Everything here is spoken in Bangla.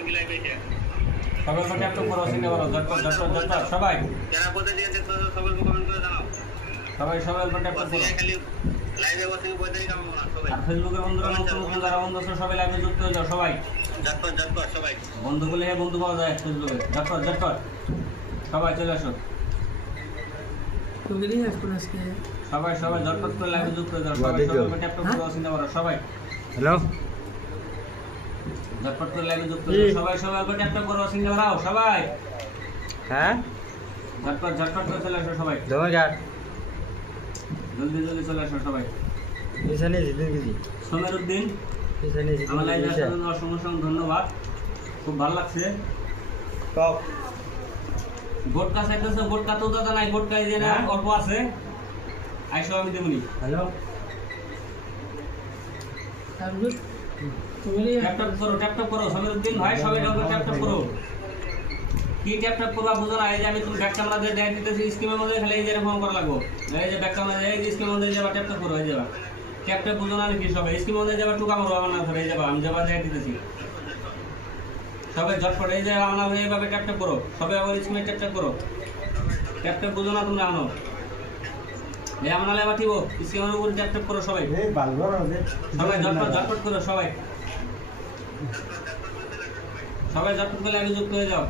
সবাই ট্যাপ ট্যাপ করো সিনে বলো ঝটপট ঝটপট ঝটপট সবাই যারা কোথায় দিয়ে দেখো সবাই কমেন্ট করে জানাও সবাই সবাই ট্যাপ ট্যাপ করো খালি লাইভে বসে বইতেই কাম না সবাই আর ফেসবুকের বন্ধুরা নতুন নতুন যারা বন্ধু আছে সবাই লাইভে যুক্ত হয়ে যাও সবাই ঝটপট ঝটপট সবাই বন্ধু বলে বন্ধু পাওয়া যায় ফেসবুকে ঝটপট ঝটপট সবাই চলে আসো সবাই সবাই ঝটপট করে লাইভে যুক্ত হয়ে যাও সবাই সবাই ট্যাপ ট্যাপ করো সিনে বলো সবাই হ্যালো ঝটপট করে লাইভে যুক্ত হয়ে যাও সবাই সবাই ট্যাপ ট্যাপ করো সিনে বলো সবাই হ্যাঁ ঝটপট ঝটপট করে চলে আসো সবাই ধন্যবাদ জলদি জলদি চলে আসো সবাই এখানে জিদিন কেজি সোমের উদ্দিন এখানে আমার লাইভে আসার জন্য অসংখ্য অসংখ্য ধন্যবাদ খুব ভালো লাগছে টপ গোটকা চাইতেছে গোটকা তো দাদা নাই গোটকা এই যে না অল্প আছে আইসো আমি দেবনি হ্যালো ট্যাপ ট্যাপ করো সোমের উদ্দিন ভাই সবাই ট্যাপ ট্যাপ করো কি ট্যাপ ট্যাপ করবা বুঝো না এই যে আমি তুমি ব্যাক ক্যামেরা দিয়ে দেখাই দিতেছি স্ক্রিনের মধ্যে খালি এই যে ফোন করা লাগবো এই যে ব্যাক ক্যামেরা এই যে স্ক্রিনের মধ্যে যাবা ট্যাপ ট্যাপ করো এই যাবা ট্যাপ ট্যাপ বুঝো না নাকি সবাই স্ক্রিনের মধ্যে যাবা টুকা মারো আমার না ধরে এই যাবা আমি যাবা দেখাই দিতেছি সবাই ঝটপট এই যে আমরা এইভাবে ট্যাপ ট্যাপ করো সবাই আবার স্ক্রিনে ট্যাপ ট্যাপ করো ট্যাপ ট্যাপ বুঝো না তোমরা আনো এই আমরা লেবা ঠিক স্ক্রিনের উপর ট্যাপ ট্যাপ করো সবাই এই বালগর আছে সবাই ঝটপট ঝটপট করো সবাই সবাই ঝটপট করে লাইভে যুক্ত হয়ে যাও